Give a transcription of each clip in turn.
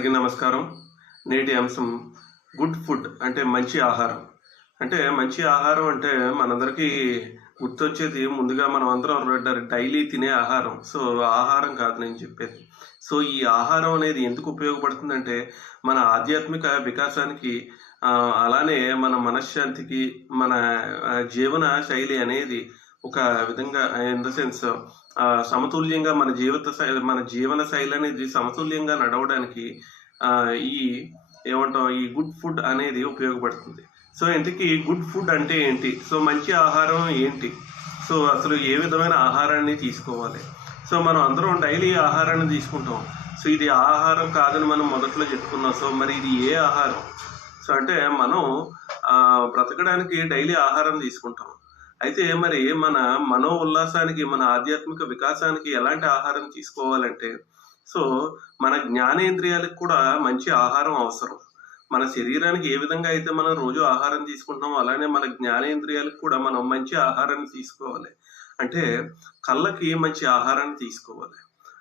అందరికీ నమస్కారం. నేటి అంశం గుడ్ ఫుడ్ అంటే మంచి ఆహారం. అంటే మంచి ఆహారం అంటే మనందరికీ గుర్తొచ్చేది ముందుగా మనం అందరం డైలీ తినే ఆహారం. సో ఆహారం కాదు నేను చెప్పేది. సో ఈ ఆహారం అనేది ఎందుకు ఉపయోగపడుతుందంటే మన ఆధ్యాత్మిక వికాసానికి అలానే మన మనశ్శాంతికి మన జీవన శైలి అనేది ఒక విధంగా ఇన్ ద సెన్స్ సమతుల్యంగా మన జీవిత శైలి మన జీవన శైలి అనేది సమతుల్యంగా నడవడానికి ఈ ఏమంటాం ఈ గుడ్ ఫుడ్ అనేది ఉపయోగపడుతుంది. సో ఇంతకీ గుడ్ ఫుడ్ అంటే ఏంటి? సో మంచి ఆహారం ఏంటి? సో అసలు ఏ విధమైన ఆహారాన్ని తీసుకోవాలి? సో మనం అందరం డైలీ ఆహారాన్ని తీసుకుంటాం. సో ఇది ఆహారం కాదని మనం మొదట్లో చెప్పుకున్నాం. సో మరి ఇది ఏ ఆహారం? సో అంటే మనం బ్రతకడానికి డైలీ ఆహారం తీసుకుంటాం. అయితే మరి మన మనో ఉల్లాసానికి మన ఆధ్యాత్మిక వికాసానికి ఎలాంటి ఆహారం తీసుకోవాలంటే సో మన జ్ఞానేంద్రియాలకు కూడా మంచి ఆహారం అవసరం. మన శరీరానికి ఏ విధంగా అయితే మనం రోజు ఆహారం తీసుకుంటున్నామో అలానే మన జ్ఞానేంద్రియాలకు కూడా మనం మంచి ఆహారాన్ని తీసుకోవాలి. అంటే కళ్ళకి మంచి ఆహారాన్ని తీసుకోవాలి.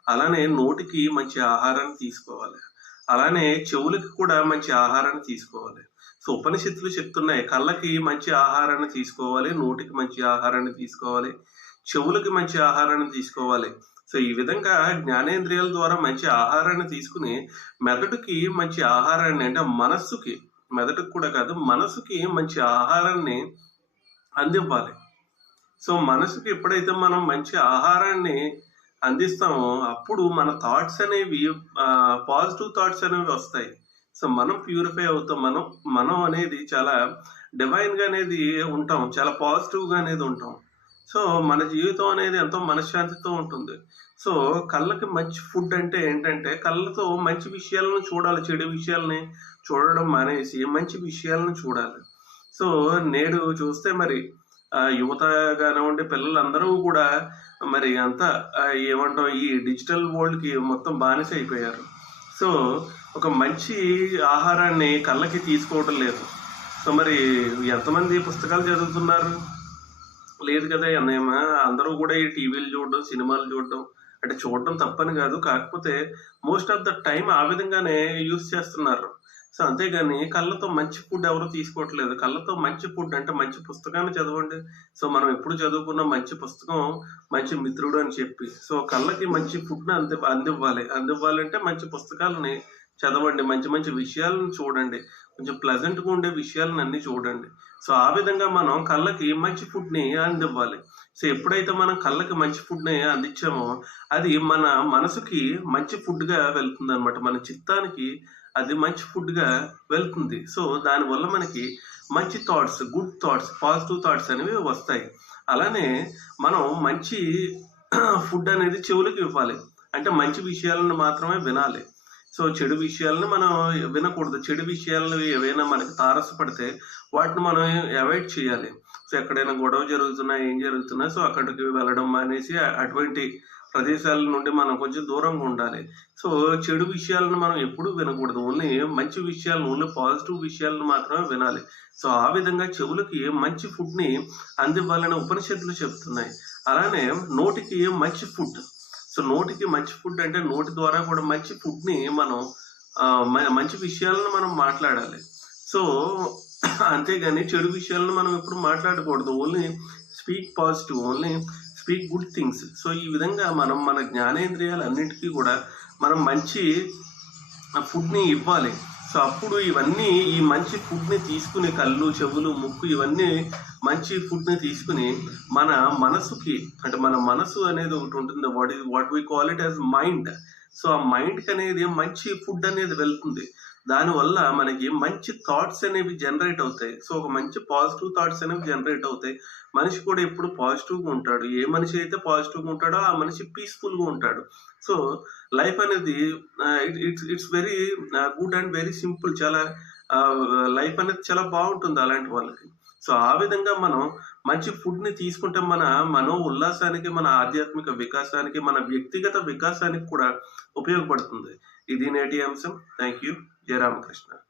అలానే నోటికి మంచి ఆహారాన్ని తీసుకోవాలి. అలానే చెవులకి కూడా మంచి ఆహారాన్ని తీసుకోవాలి. సో ఉపనిషత్తులు చెప్తున్నాయి కళ్ళకి మంచి ఆహారాన్ని తీసుకోవాలి నోటికి మంచి ఆహారాన్ని తీసుకోవాలి చెవులకి మంచి ఆహారాన్ని తీసుకోవాలి. సో ఈ విధంగా జ్ఞానేంద్రియాల ద్వారా మంచి ఆహారాన్ని తీసుకుని మెదడుకి మంచి ఆహారాన్ని అంటే మనస్సుకి మెదడుకి కూడా కాదు మనసుకి మంచి ఆహారాన్ని అందివ్వాలి సో మనసుకి ఎప్పుడైతే మనం మంచి ఆహారాన్ని అందిస్తామో అప్పుడు మన థాట్స్ అనేవి పాజిటివ్ థాట్స్ అనేవి వస్తాయి. సో మనం ప్యూరిఫై అవుతాం. మనం మనం అనేది చాలా డివైన్గా అనేది ఉంటాం. చాలా పాజిటివ్గా అనేది ఉంటాం. సో మన జీవితం అనేది ఎంతో మనశ్శాంతితో ఉంటుంది. సో కళ్ళకి మంచి ఫుడ్ అంటే ఏంటంటే కళ్ళతో మంచి విషయాలను చూడాలి. చెడు విషయాలని చూడడం మానేసి మంచి విషయాలను చూడాలి. సో నేడు చూస్తే మరి ఆ, యువత కానివ్వండి పిల్లలందరూ కూడా మరి అంతా ఏమంటాం ఈ డిజిటల్ వరల్డ్కి మొత్తం బానిస అయిపోయారు. సో ఒక మంచి ఆహారాన్ని కళ్ళకి తీసుకోవటం లేదు. సో మరి ఎంతమంది పుస్తకాలు చదువుతున్నారు? లేదు కదా అన్నయ్యమా అందరూ కూడా ఈ టీవీలు చూడడం సినిమాలు చూడడం అంటే చూడడం తప్పని కాదు. కాకపోతే మోస్ట్ ఆఫ్ ద టైం ఆ విధంగానే యూస్ చేస్తున్నారు. సో అంతేగాని కళ్ళతో మంచి ఫుడ్ ఎవరు తీసుకోవట్లేదు. కళ్ళతో మంచి ఫుడ్ అంటే మంచి పుస్తకాన్ని చదవండి. సో మనం ఎప్పుడు చదువుకున్న మంచి పుస్తకం మంచి మిత్రుడు అని చెప్పి. సో కళ్ళకి మంచి ఫుడ్ని అంది అందివ్వాలి. అందివ్వాలంటే మంచి పుస్తకాలని చదవండి. మంచి మంచి విషయాలను చూడండి. కొంచెం ప్లజెంట్గా ఉండే విషయాలను అన్ని చూడండి. సో ఆ విధంగా మనం కళ్ళకి మంచి ఫుడ్ని అందివ్వాలి. సో ఎప్పుడైతే మనం కళ్ళకి మంచి ఫుడ్ని అందించామో అది మన మనసుకి మంచి ఫుడ్గా వెళ్తుంది అనమాట మన చిత్తానికి అది మంచి ఫుడ్గా వెళ్తుంది. సో దానివల్ల మనకి మంచి thoughts good thoughts positive thoughts అనేవి వస్తాయి. అలానే మనం మంచి ఫుడ్ అనేది చెవులకు ఇవ్వాలి. అంటే మంచి విషయాలను మాత్రమే వినాలి. సో చెడు విషయాలను మనం వినకూడదు. చెడు విషయాలను ఏవైనా మనకి తారసపడితే వాటిని మనం అవాయిడ్ చేయాలి. సో ఎక్కడైనా గొడవ జరుగుతున్నా ఏం జరుగుతున్నా సో అక్కడికి వెళ్ళడం మానేసి అటువంటి ప్రదేశాల నుండి మనం కొంచెం దూరంగా ఉండాలి. సో చెడు విషయాలను మనం ఎప్పుడూ వినకూడదు. ఓన్లీ మంచి విషయాలను ఓన్లీ పాజిటివ్ విషయాలను మాత్రమే వినాలి. సో ఆ విధంగా చెవులకి మంచి ఫుడ్ని అందివ్వాలని ఉపనిషత్తులు చెప్తున్నాయి. అలానే నోటికి మంచి ఫుడ్ సో నోటికి మంచి ఫుడ్ అంటే నోటి ద్వారా కూడా మంచి ఫుడ్ని మనం మంచి విషయాలను మనం మాట్లాడాలి. సో అంతేగాని చెడు విషయాలను మనం ఎప్పుడు మాట్లాడకూడదు. Only speak positive only speak good things so ఈ విధంగా మనం మన జ్ఞానేంద్రియాలు అన్నిటికీ కూడా మనం మంచి ఫుడ్ని ఇవ్వాలి. సో అప్పుడు ఇవన్నీ ఈ మంచి ఫుడ్ని తీసుకుని కళ్ళు చెవులు ముక్కు ఇవన్నీ మంచి ఫుడ్ని తీసుకుని మన మనసుకి అంటే మన మనసు అనేది ఒకటి ఉంటుంది. What is what we call it as mind so ఆ మైండ్కి అనేది మంచి ఫుడ్ అనేది వెళ్తుంది. దానివల్ల మనకి మంచి థాట్స్ అనేవి జనరేట్ అవుతాయి. సో ఒక మంచి పాజిటివ్ థాట్స్ అనేవి జనరేట్ అవుతాయి. మనిషి కూడా ఎప్పుడు పాజిటివ్గా ఉంటాడు. ఏ మనిషి అయితే పాజిటివ్గా ఉంటాడో ఆ మనిషి పీస్ఫుల్గా ఉంటాడు. సో లైఫ్ అనేది it's it's very good and very simple. చాలా లైఫ్ అనేది చాలా బాగుంటుంది అలాంటి వాళ్ళకి. సో ఆ విధంగా మనం మంచి ఫుడ్ని తీసుకుంటే మన మనో ఉల్లాసానికి మన ఆధ్యాత్మిక వికాసానికి మన వ్యక్తిగత వికాసానికి కూడా ఉపయోగపడుతుంది. ఇది నేటి అంశం. Thank you Jayaramakrishna